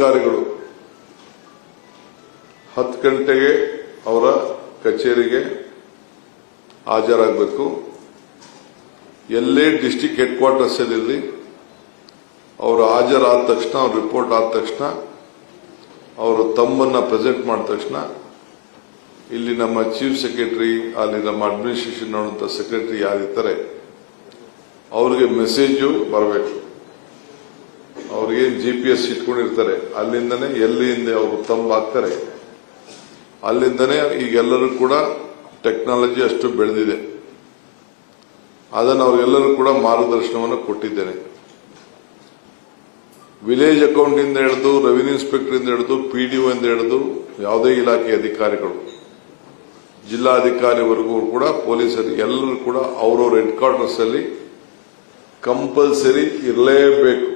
ಅಧಿಕಾರಿಗಳು 10 ಗಂಟೆಗೆ ಅವರ ಕಚೇರಿಗೆ ಹಾಜರಾಗಬೇಕು. ಎಲ್ಲೇ ಡಿಸ್ಟಿಕ್ ಹೆಡ್ ಕ್ವಾರ್ಟರ್ಸ್ ಅಲ್ಲಿ ಅವರು ಹಾಜರಾದ ತಕ್ಷಣ, ಅವ್ರ ರಿಪೋರ್ಟ್ ಆದ ತಕ್ಷಣ, ಅವರು ತಮ್ಮನ್ನ ಪ್ರೆಸೆಂಟ್ ಮಾಡಿದ ತಕ್ಷಣ ಇಲ್ಲಿ ನಮ್ಮ ಚೀಫ್ ಸೆಕ್ರೆಟರಿ, ಅಲ್ಲಿ ನಮ್ಮ ಅಡ್ಮಿನಿಸ್ಟ್ರೇಷನ್ ನೋಡುವಂತ ಸೆಕ್ರೆಟರಿ ಯಾರಿರ್ತಾರೆ ಅವ್ರಿಗೆ ಮೆಸೇಜು ಬರಬೇಕು. ಅವ್ರಿಗೆ GPS ಇಟ್ಕೊಂಡಿರ್ತಾರೆ, ಅಲ್ಲಿಂದನೇ ಎಲ್ಲಿಂದ ಅವರು ತಮ್ಮ ಹಾಕ್ತಾರೆ, ಅಲ್ಲಿಂದನೇ ಈಗೆಲ್ಲರೂ ಕೂಡ ಟೆಕ್ನಾಲಜಿ ಅಷ್ಟು ಬೆಳೆದಿದೆ. ಅದನ್ನು ಅವರೆಲ್ಲರೂ ಕೂಡ ಮಾರ್ಗದರ್ಶನವನ್ನು ಕೊಟ್ಟಿದ್ದೇನೆ. ವಿಲೇಜ್ ಅಕೌಂಟ್ ಇಂದ ಹಿಡಿದು, ರೆವಿನ್ಯೂ ಇನ್ಸ್ಪೆಕ್ಟರ್ ಇಂದ ಹಿಡಿದು, PDO ಇಂದ ಹಿಡಿದು ಯಾವುದೇ ಇಲಾಖೆ ಅಧಿಕಾರಿಗಳು, ಜಿಲ್ಲಾಧಿಕಾರಿವರೆಗೂ ಕೂಡ ಪೊಲೀಸರು ಎಲ್ಲರೂ ಕೂಡ ಅವರವರ ಹೆಡ್ ಕ್ವಾರ್ಟರ್ಸ್ ಅಲ್ಲಿ ಕಂಪಲ್ಸರಿ ಇರಲೇಬೇಕು.